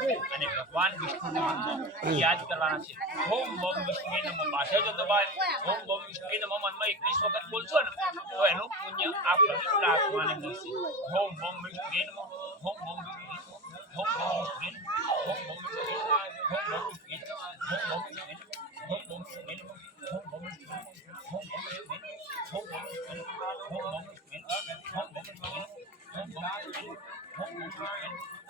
અને ભગવાન વિષ્ણુને મંત્રો યાદ કરવાના છે ઓમ ઓમ વિષ્ણુ નમઃ પાસે જો દબાય ઓમ ઓમ વિષ્ણુ નમઃ મનમાં એકવીસ વખત બોલશો ને તો એનું પુણ્ય આ પવિત્ર આત્માને મળશે ઓમ ઓમ વિષ્ણુ નમઃ ઓમ ઓમ વિષ્ણુ ઓમ ઓમ વિષ્ણુ ઓમ ઓમ વિષ્ણુ ઓમ ઓમ વિષ્ણુ ઓમ ઓમ વિષ્ણુ Thank you.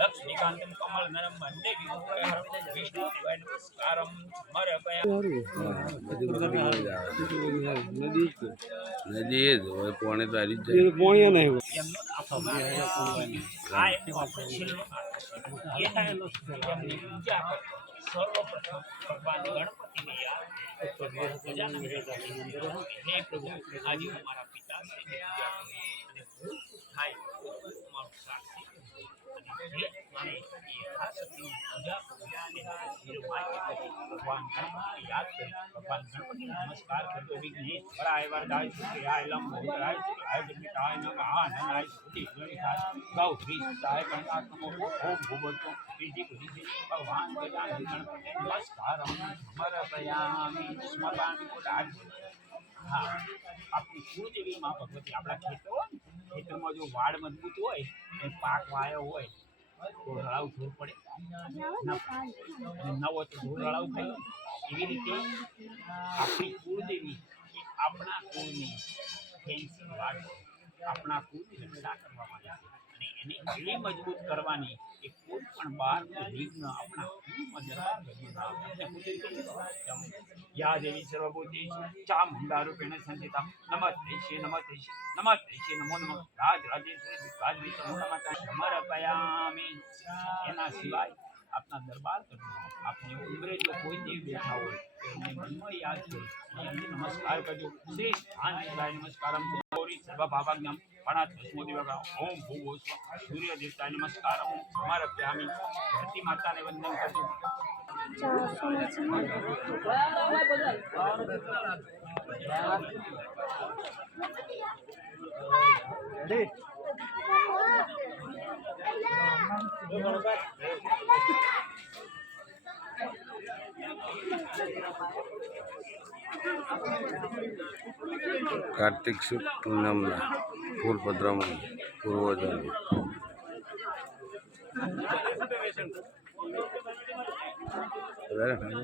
लक्ष्मीकांतम कमल नरम वंदे विष्णु नमस्कारम नदी है पौने तारीख पौने नहीं ये સર્વપ્રથમ ભગવાન ગણપતિની યાદ ગજાનંદ હે પ્રભુ આજે હું પિતા અને पूजा पूजा निहार निर्वाह्य करें भगवान धर्म को याद करें भगवान गणपति नमस्कार करते हुए कि पराय वरदाय सुखियाय लम भोतराय सुखाय विघ्नताय नम आनंदाय सुखि गणिताय गौ श्री सताय गणनात्मो ओम भूभवतो श्रीजी को जी भगवान के दान गणपति नमस्कार समर्पयामि समर्पण को दान हाँ આપણી કુળદેવી માં ભગવતી. આપણા ખેતર હોય ખેતરમાં જો વાડ મજબૂત હોય એ પાક વાયો હોય ઢોળાવ જોર પડે. નવો તો ઢોળાવ થયો એવી રીતે આપણી કુળદેવી એ આપણા કુળની ફેન્સી વાત આપણા કુળની રક્ષા કરવામાં આવે એને એવી મજબૂત કરવાની કે કોઈ પણ બાર વિઘ્ન આપણા યા દેવી સર્વભૂતિ? ચા મુંડા રૂપેણ સંચિતા નમ થઈશે નમ થઈશે નમ થઈશે નમો નમ. રાજ રાજેશ્વરી, રાજ વિશ્વ નમ નમ એના સિવાય આપના દરબાર કરજો આપની ઉંમરે જો કોઈ દેવ બેઠા હોય તો એમને મનમાં યાદ કરો અને એમને નમસ્કાર કરજો શ્રી સ્થાન શિવાય નમસ્કારમ ગૌરી સર્વ ભાવાજ્ઞમ પણાત ભસ્મો દિવગા ઓમ ભૂવો સ્વ સૂર્ય દેવતાય નમસ્કારમ સમર્પયામિ ધરતી માતાને વંદન કરજો કાર્તિક સુદ પૂનમના ફૂલ પધરામણી પૂર્વજોની બરાબર ને?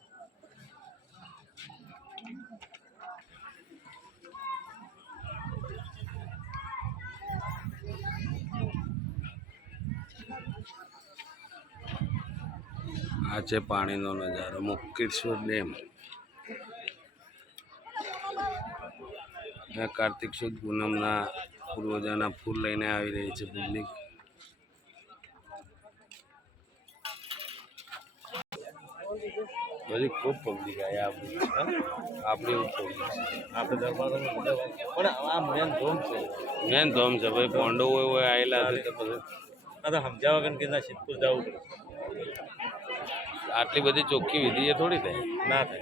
આ છે પાણીનો નજારો મુકેશ્વર ડેમ. કાર્તિક સુદ પૂનમના પૂર્વજાના ફૂલ લઈને આવી રહી છે પબ્લિક બધી ખૂબ પબ્લિક આવી આપણી આપણી એવું પબ્લિક આપણે દરબારોમાં પણ આ મેન ધોમ છે. મેન ધોમ છે ભાઈ પોંડો હોય હોય આવેલા છે પછી આ તો સમજાવવા કે ના સિદ્ધપુર જવું પડે. आटली बड़ी चोखी विधि है थोड़ी थे ना थे